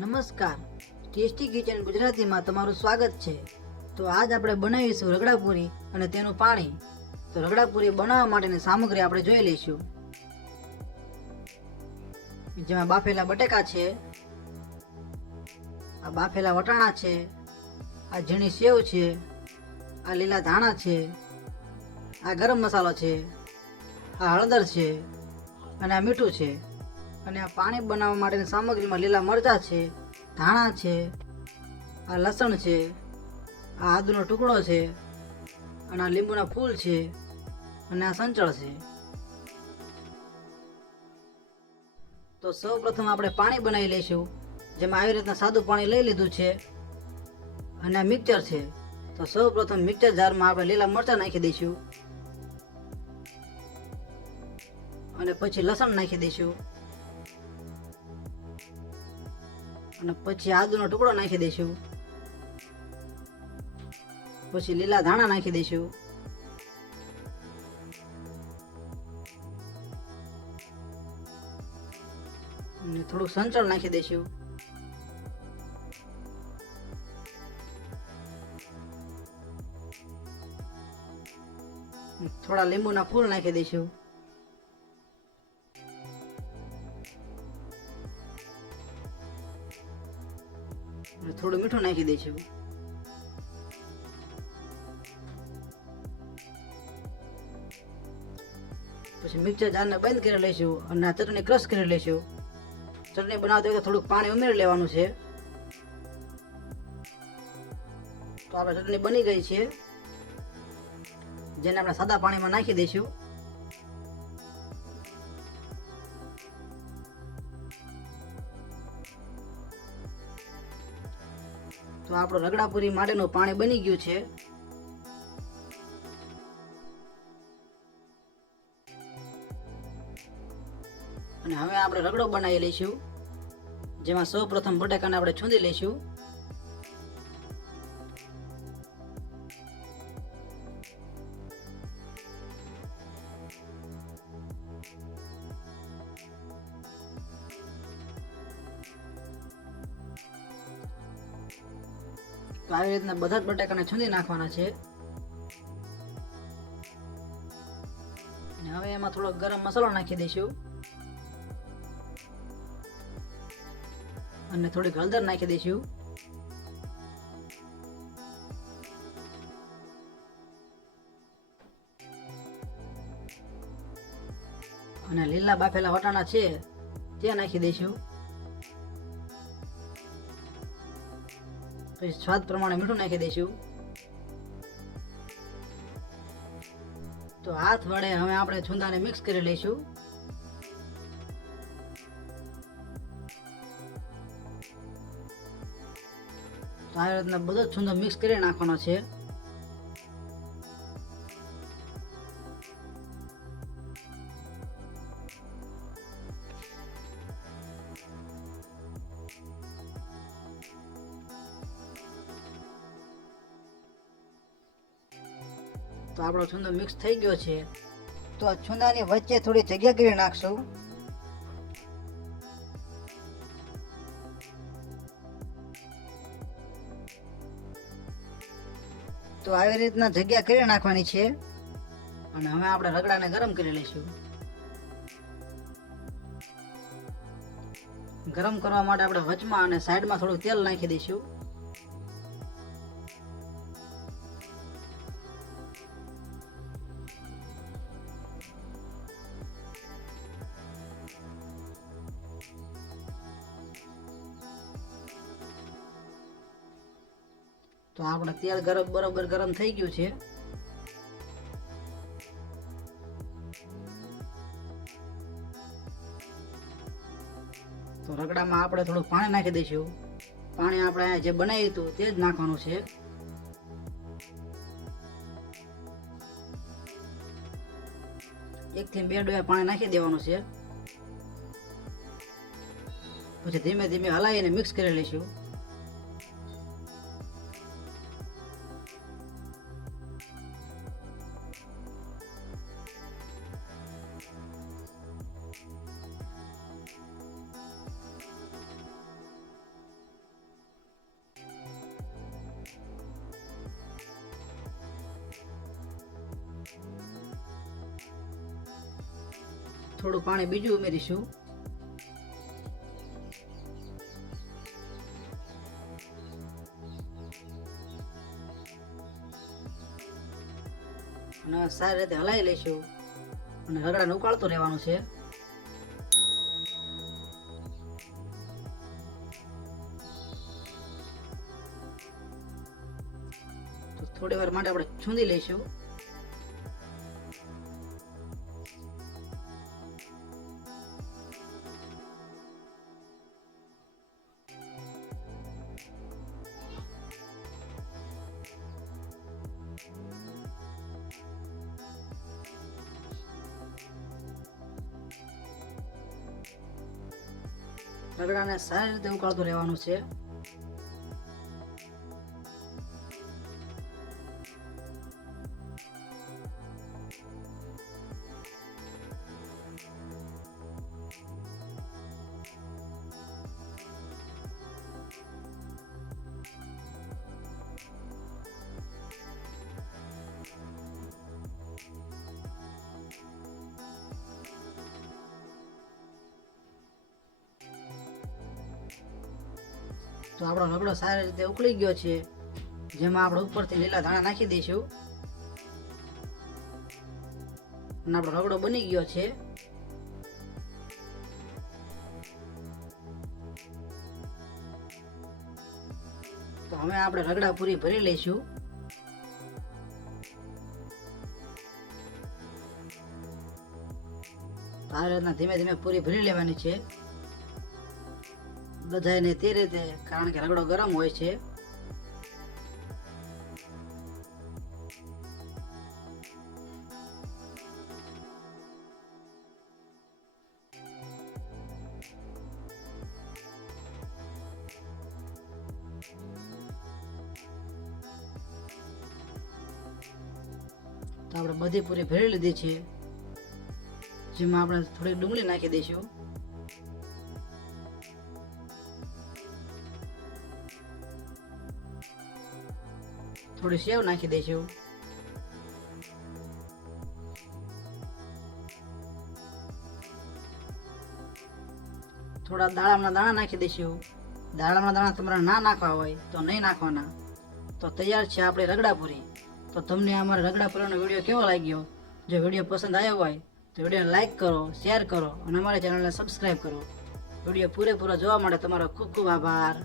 નમસ્કાર tasty kitchen ગુજરાતીમાં તમારું સ્વાગત છે તો આજ આપણે બનાવીશું રગડાપુરી અને તેનું પાણી તો રગડાપુરી બનાવવા માટેની સામગ્રી આપણે જોઈ લઈશું જેમાં બાફેલા બટેકા છે આ બાફેલા વટાણા છે આ ઝીણી સેવ છે આ લીલા ધાણા છે આ ગરમ મસાલો છે આ હળદર છે અને આ મીઠું છે અને આ પાણી બનાવવા માટેની સામગ્રીમાં લીલા મરચાં છે ધાણા છે આ લસણ છે આ આદુનો ટુકડો છે અને આ લીંબુના ફૂલ છે અને આ સંચળ છે તો સૌ પ્રથમ આપણે પાણી બનાવી લઈશું જેમાં આવી રીતના સાદું પાણી લઈ લીધું છે અને આ મિક્સર છે તો સૌ પ્રથમ મિક્સર જારમાં આપણે લીલા મરચાં નાખી દઈશું અને પછી લસણ નાખી દઈશું અને પછી આદુનો ટુકડો નાખી દઈશું પછી લીલા ધાણા નાખી દઈશું અને થોડુંક સંચળ નાખી દઈશું થોડા લીંબુના ફૂલ નાખી દઈશું થોડું મીઠું નાખી દઈશું પછી મિક્સર જારને બંધ કરી લઈશું અને ચટણી ક્રશ કરી લઈશું ચટણી બનાવતી વખતે થોડુંક પાણી ઉમેરી લેવાનું છે તો આપણે ચટણી બની ગઈ છે જેને આપણે સાદા પાણીમાં નાખી દઈશું તો આપણો રગડાપુરી માટેનું પાણી બની ગયું છે અને હવે આપણે રગડો બનાવી લઈશું જેમાં સૌ પ્રથમ બટાકાને આપણે છૂંદી લઈશું તો આવી રીતના બધા જ બટાકાને છૂંદી નાખવાના છે અને હવે એમાં થોડો ગરમ મસાલો નાખી દઈશું અને થોડીક હળદર નાખી દઈશું અને લીલા બાફેલા વટાણા છે તે નાખી દઈશું પછી સ્વાદ પ્રમાણે મીઠું નાખી દઈશું તો હાથ વડે હવે આપણે છુંદાને મિક્સ કરી લઈશું તો આવી રીતના બધો છુંદો મિક્સ કરી નાખવાનો છે તો આપણો છુંદો મિક્સ થઈ ગયો છે તો આ છુંદાની વચ્ચે થોડી જગ્યા કરી નાખશું તો આવી રીતના જગ્યા કરી નાખવાની છે અને હવે આપણે રગડાને ગરમ કરી લઈશું ગરમ કરવા માટે આપણે વચમાં અને સાઈડમાં થોડું તેલ નાખી દઈશું તો આપણે તેલ ગરમ બરોબર ગરમ થઈ ગયું છે તો રગડામાં આપણે થોડું પાણી નાખી દઈશું પાણી આપણે જે બનાવ્યું હતું તે જ નાખવાનું છે એકથી બે ડોયા પાણી નાખી દેવાનું છે પછી ધીમે ધીમે હલાવીને મિક્સ કરી લઈશું થોડું પાણી બીજું ઉમેરીશું અને સારી રીતે હલાવી લઈશું અને રગડાને ઉકાળતું રહેવાનું છે થોડી વાર માટે આપણે છૂંદી લઈશું હવે અમે સારી રીતે ઉકાળતું રહેવાનું છે તો આપણો રગડો સારી રીતે ઉકળી ગયો છે જેમાં આપણે ઉપરથી લીલા ધાણા નાખી દઈશું અને આપણો રગડો બની ગયો છે તો હવે આપણે રગડા પૂરી ભરી લઈશું આ રીતના ધીમે ધીમે પૂરી ભરી લેવાની છે બધાને તે રીતે કારણ કે રગડો ગરમ હોય છે તો આપણે બધી પૂરી ભરી લીધી છે જેમાં આપણે થોડી ડુંગળી નાખી દઈશું થોડું સેવ નાખી દઈશું થોડા દાળામના દાણા નાખી દઈશું દાળામના દાણા તમારે ના નાખવા હોય તો નહીં નાખવાના તો તૈયાર છે આપણે રગડાપુરી તો તમને અમારા રગડાપુરાનો વિડીયો કેવો લાગ્યો જો વિડીયો પસંદ આવ્યો હોય તો વિડીયોને લાઇક કરો શેર કરો અને અમારી ચેનલને સબસ્ક્રાઈબ કરો વિડીયો પૂરેપૂરો જોવા માટે તમારો ખૂબ ખૂબ આભાર